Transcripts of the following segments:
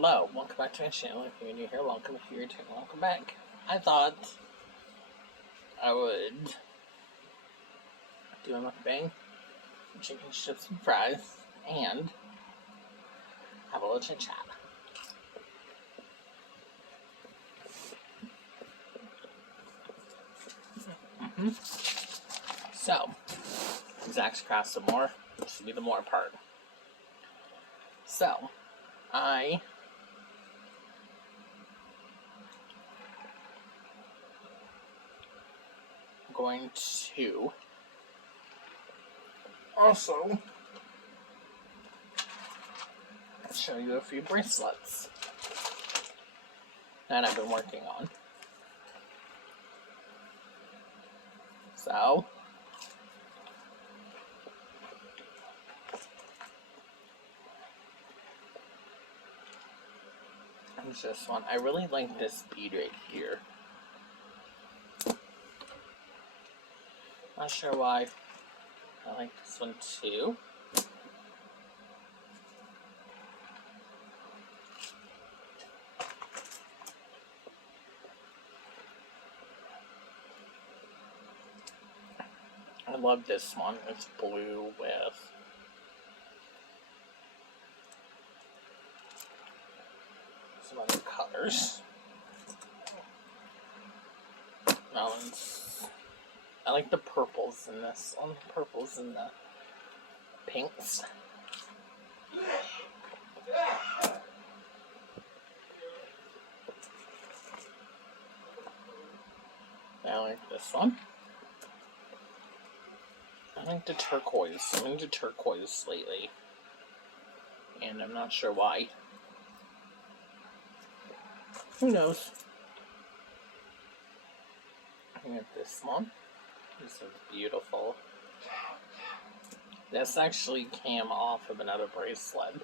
Hello, welcome back to my channel. If you're new here, welcome. If you're returning, welcome back. I thought I would do a mukbang, chicken strips and fries, and have a little chit chat. So, Zach's craft some more. This should be the more part. So, I'm going to also show you a few bracelets that I've been working on. So, there's this one. I really like this bead right here. Not sure why. I like this one too. I love this one. It's blue with some other colors. That one's, I like the purples in this one. The purples and the pinks. I like this one. I like the turquoise. I'm into turquoise lately. And I'm not sure why. Who knows? I got this one. This is beautiful. This actually came off of another bracelet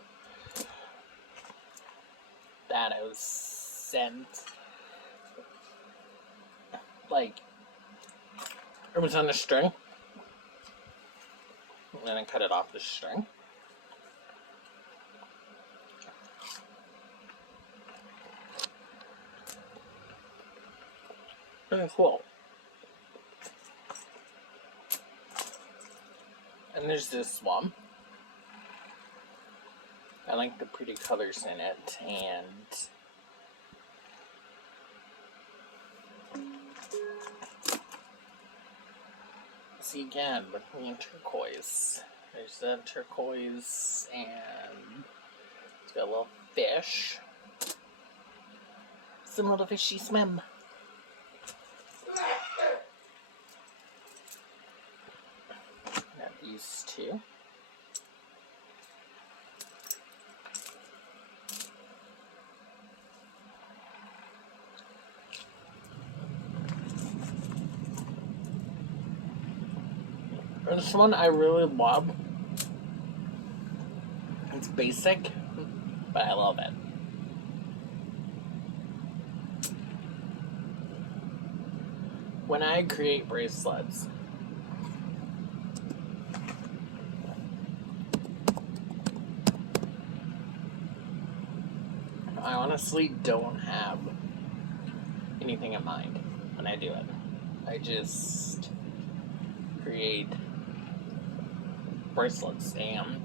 that I was sent. Like, it was on a string. And then I cut it off the string. Pretty cool. And there's this one. I like the pretty colors in it, and see again with me and turquoise. There's the turquoise, and it's got a little fish. Some little fishy swim. Got these two. This one I really love. It's basic, but I love it. When I create bracelets, I honestly don't have anything in mind when I do it. I just create bracelets, and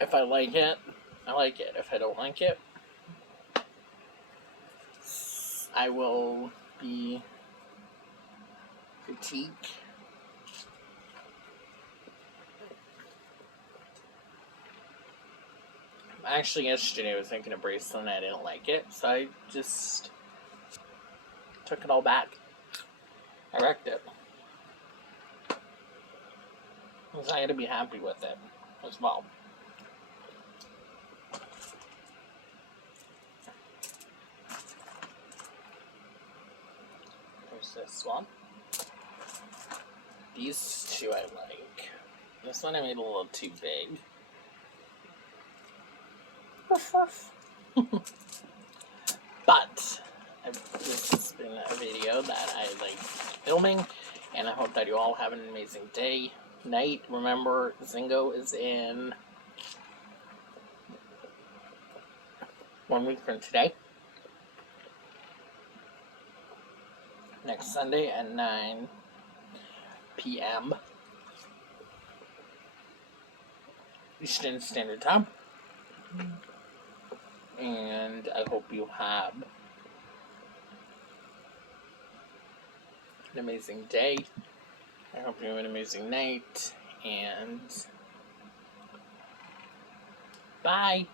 if I like it, I like it. If I don't like it, I will be critique. Actually, yesterday I was making a bracelet and I didn't like it, so I just took it all back. I wrecked it. Because I had to be happy with it as well. There's this one. These two I like. This one I made a little too big. But this has been a video that I like filming, and I hope that you all have an amazing day, night. Remember, Zingo is in 1 week from today. Next Sunday at 9 p.m. Eastern Standard Time. And I hope you have an amazing day. I hope you have an amazing night. And bye.